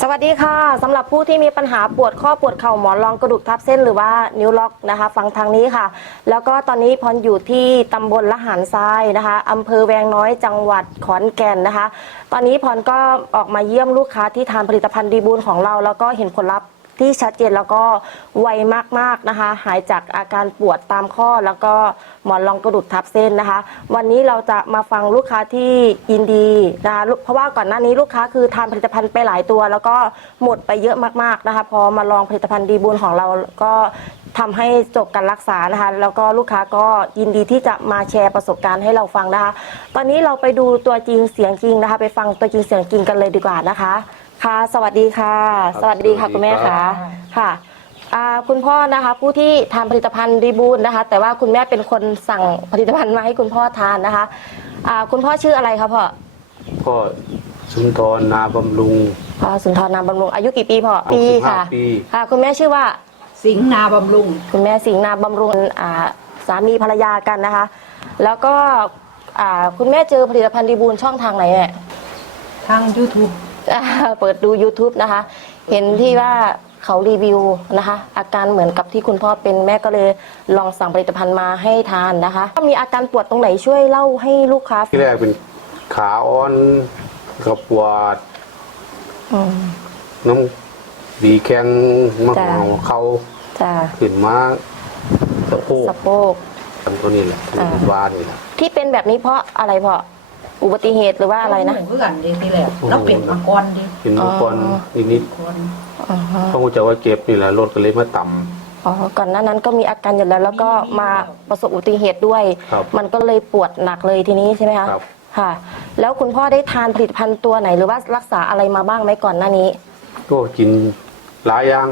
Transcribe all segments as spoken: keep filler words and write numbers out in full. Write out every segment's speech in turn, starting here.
สวัสดีค่ะสำหรับผู้ที่มีปัญหาปวดข้อปวดเข่าหมอนรองกระดูกทับเส้นหรือว่านิ้วล็อกนะคะฟังทางนี้ค่ะแล้วก็ตอนนี้พรอยู่ที่ตำบลละหารทรายนะคะอำเภอแวงน้อยจังหวัดขอนแก่นนะคะตอนนี้พรก็ออกมาเยี่ยมลูกค้าที่ทานผลิตภัณฑ์ดีบูลของเราแล้วก็เห็นผลลัพธ์ที่ชัดเจนแล้วก็ไวมากๆนะคะหายจากอาการปวดตามข้อแล้วก็หมอนรองกระดูกทับเส้นนะคะวันนี้เราจะมาฟังลูกค้าที่ยินดีนะคะเพราะว่าก่อนหน้านี้ลูกค้าคือทานผลิตภัณฑ์ไปหลายตัวแล้วก็หมดไปเยอะมากๆนะคะพอมาลองผลิตภัณฑ์ดีบูลของเราก็ทำให้จบการรักษานะคะแล้วก็ลูกค้าก็ยินดีที่จะมาแชร์ประสบการณ์ให้เราฟังนะคะตอนนี้เราไปดูตัวจริงเสียงจริงนะคะไปฟังตัวจริงเสียงจริงกันเลยดีกว่านะคะค่ะสวัสดีค่ะสวัสดีค่ะคุณแม่ค่ะค่ะคุณพ่อนะคะผู้ที่ทานผลิตภัณฑ์ดีบูลนะคะแต่ว่าคุณแม่เป็นคนสั่งผลิตภัณฑ์มาให้คุณพ่อทานนะคะคุณพ่อชื่ออะไรคะพ่อพ่อสุนทรนาบำรุงพ่อสุนทรนาบำรุงอายุกี่ปีพ่อปีค่ะค่ะคุณแม่ชื่อว่าสิงห์นาบำรุงคุณแม่สิงห์นาบำรุงสามีภรรยากันนะคะแล้วก็คุณแม่เจอผลิตภัณฑ์ดีบูลช่องทางไหนแม่ทาง ยูทูบเปิดดู ยูทูบ นะคะเห็นที่ว่าเขารีวิวนะคะอาการเหมือนกับที่คุณพ่อเป็นแม่ก็เลยลองสั่งผลิตภัณฑ์มาให้ทานนะคะมีอาการปวดตรงไหนช่วยเล่าให้ลูกค้าที่แรกเป็นขาอ่อนกระปวดน้ำดีแข็งมะเมาเขาขึ้นมาสะโพกสะโพกตัวนี้แหละวานนี่แหละที่เป็นแบบนี้เพราะอะไรเพราะอุบัติเหตุหรือว่าอะไรนะเพื่อนดีทีแรกแล้วเป็นมาก่อนดิเป็นมาก่อนนิดนิดเพราะว่าจะว่าเก็บนี่แหละรถก็เลยมาต่ำอ๋อก่อนหน้านั้นก็มีอาการอยู่แล้วแล้วก็มาประสบอุบัติเหตุด้วยมันก็เลยปวดหนักเลยทีนี้ใช่ไหมคะค่ะแล้วคุณพ่อได้ทานผลิตภัณฑ์ตัวไหนหรือว่ารักษาอะไรมาบ้างไหมก่อนหน้านี้ก็กินหลายอย่าง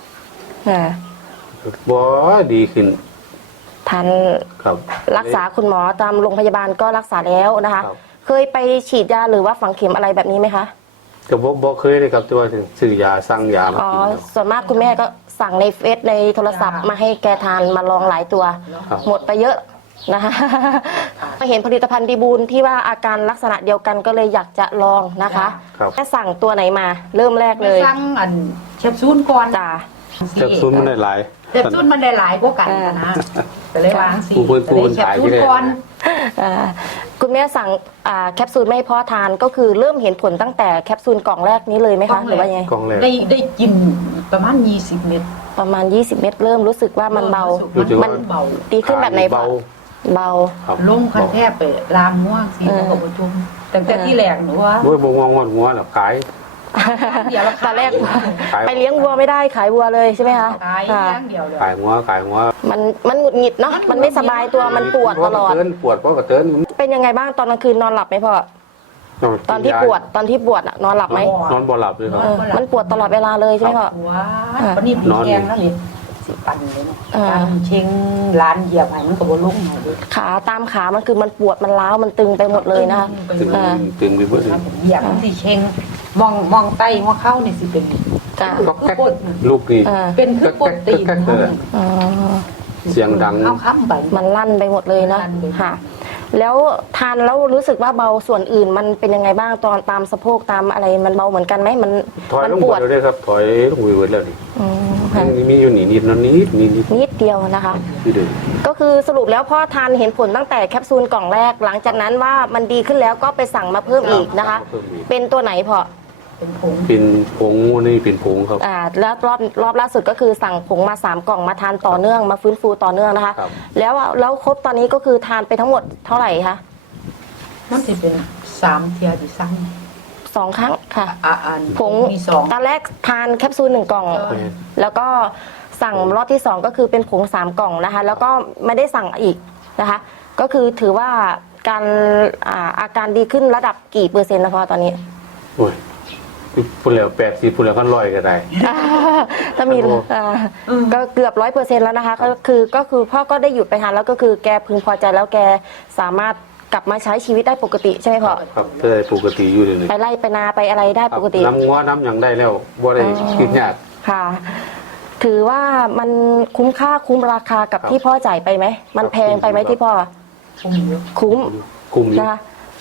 บ่ดีขึ้นทานรักษาคุณหมอตามโรงพยาบาลก็รักษาแล้วนะคะเคยไปฉีดยาหรือว่าฝังเข็มอะไรแบบนี้ไหมคะก็บอกบอกเคยเลยครับตัวซื้อยาสั่งยามากินส่วนมากคุณแม่ก็สั่งในเฟซในโทรศัพท์มาให้แกทานมาลองหลายตัวหมดไปเยอะนะคะมาเห็นผลิตภัณฑ์ดีบูลที่ว่าอาการลักษณะเดียวกันก็เลยอยากจะลองนะคะแม่สั่งตัวไหนมาเริ่มแรกเลยสั่งอันแคปซูลก่อนจ้าแคปซูลมันได้หลายแคปซูลมันได้หลายกว่ากันนะแต่เลยวางสีแคปซูลก่อนคุณแม่สั่งแคปซูลไม่ให้พ่อทานก็คือเริ่มเห็นผลตั้งแต่แคปซูลกล่องแรกนี้เลยไหมคะหรือว่ายังไงได้ได้กินประมาณยี่สิบเม็ดประมาณยี่สิบเม็ดเริ่มรู้สึกว่ามันเบามันเบาดีขึ้นแบบไหนพ่อเบาลงคันแทบไปลามหัวสีมันก็ประชุมแต่แต่ที่แรกหนูว่าโอ้ยบวงงหัวหลับขายตอนแรกไปเลี้ยงวัวไม่ได้ขายวัวเลยใช่ไหมคะขายอย่างเดียวเลยขายวัวขายวัวมันมันหงุดหงิดเนาะมันไม่สบายตัวมันปวดตลอดปวดเพราะกระเตือนเป็นยังไงบ้างตอนกลางคืนนอนหลับไหมพ่อตอนที่ปวดตอนที่ปวดนอนหลับไหมนอนบ่หลับเลยครับมันปวดตลอดเวลาเลยใช่ไหมพ่อวันนี้นอนแข็งแล้วนี่สิปั่นเลยนะการเชิงร้านเหยียบไหมันก็บ่ลงเลยขาตามขามันคือมันปวดมันล้าวมันตึงไปหมดเลยนะคะตึงไปหมดเลยเหยียบมันสิเชิงมองมองไตมองเข้านี่สิเป็นลูกนี่เป็นคือปวดตีนเสียงดังเข้าค้ำไปมันลั่นไปหมดเลยนะค่ะแล้วทานแล้วรู้สึกว่าเบาส่วนอื่นมันเป็นยังไงบ้างตอนตามสะโพกตามอะไรมันเบาเหมือนกันไหมมันถอยลงปวดเลยครับถอยลงไปหมดแล้วนี่มีอยู่นิดนิดนิดนิดนิดนิดเดียวนะคะก็คือสรุปแล้วพ่อทานเห็นผลตั้งแต่แคปซูลกล่องแรกหลังจากนั้นว่ามันดีขึ้นแล้วก็ไปสั่งมาเพิ่มอีกนะคะเป็นตัวไหนพอเป็นผงเป็นผงนี่เป็นผงครับอ่าแล้วรอบรอบล่าสุดก็คือสั่งผงมาสามกล่องมาทานต่อเนื่องมาฟื้นฟูต่อเนื่องนะคะแล้วแล้วครบตอนนี้ก็คือทานไปทั้งหมดเท่าไหร่คะมันจะเป็นสามเทียร์ที่สั่งสองครั้งค่ะผงตอนแรกทานแคปซูลหนึ่งกล่องแล้วก็สั่งรอบที่สองก็คือเป็นผงสามกล่องนะคะแล้วก็ไม่ได้สั่งอีกนะคะก็คือถือว่าการอาการดีขึ้นระดับกี่เปอร์เซ็นต์นะพอตอนนี้โอ้ยพูดแล้วแปดสิบพูดแล้วก็ร้อยก็ได้ถ้ามีก็เกือบร้อยเปอร์เซ็นต์แล้วนะคะก็คือก็คือพ่อก็ได้หยุดไปทานแล้วก็คือแกพึงพอใจแล้วแกสามารถกลับมาใช้ชีวิตได้ปกติใช่ไหมพ่อครับได้ปกติอยู่เลยไปไล่ไปนาไปอะไรได้ปกติน้ำงัวน้ำอย่างได้แล้วบ่ได้คิดยากค่ะถือว่ามันคุ้มค่าคุ้มราคากับที่พ่อจ่ายไปไหมมันแพงไปไหมที่พ่อคุ้มคุ้มคุ้มนะคะ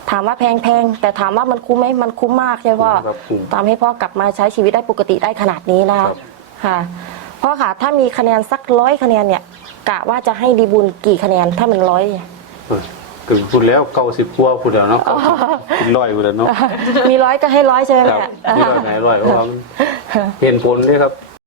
ถามว่าแพงแพงแต่ถามว่ามันคุ้มไหมมันคุ้มมากใช่ไหมพ่อครับคุ้มทำให้พ่อกลับมาใช้ชีวิตได้ปกติได้ขนาดนี้นะครัคะบค่ะพ่อค่ะถ้ามีคะแนนสักร้อยคะแนนเนี่ยกะว่าจะให้ดีบุญกี่คะแนนถ้ามันร้อยถึงพูดแล้วเก้าสิบกว่าพูดแล้วเนาะกินร้อยพูดแล้วเนาะมีร้อยก็ให้ร้อยใช่ไหมครับแม่นี่ร้อยไหนร้อยเพราะว่ามันเห็นผลเลยครับ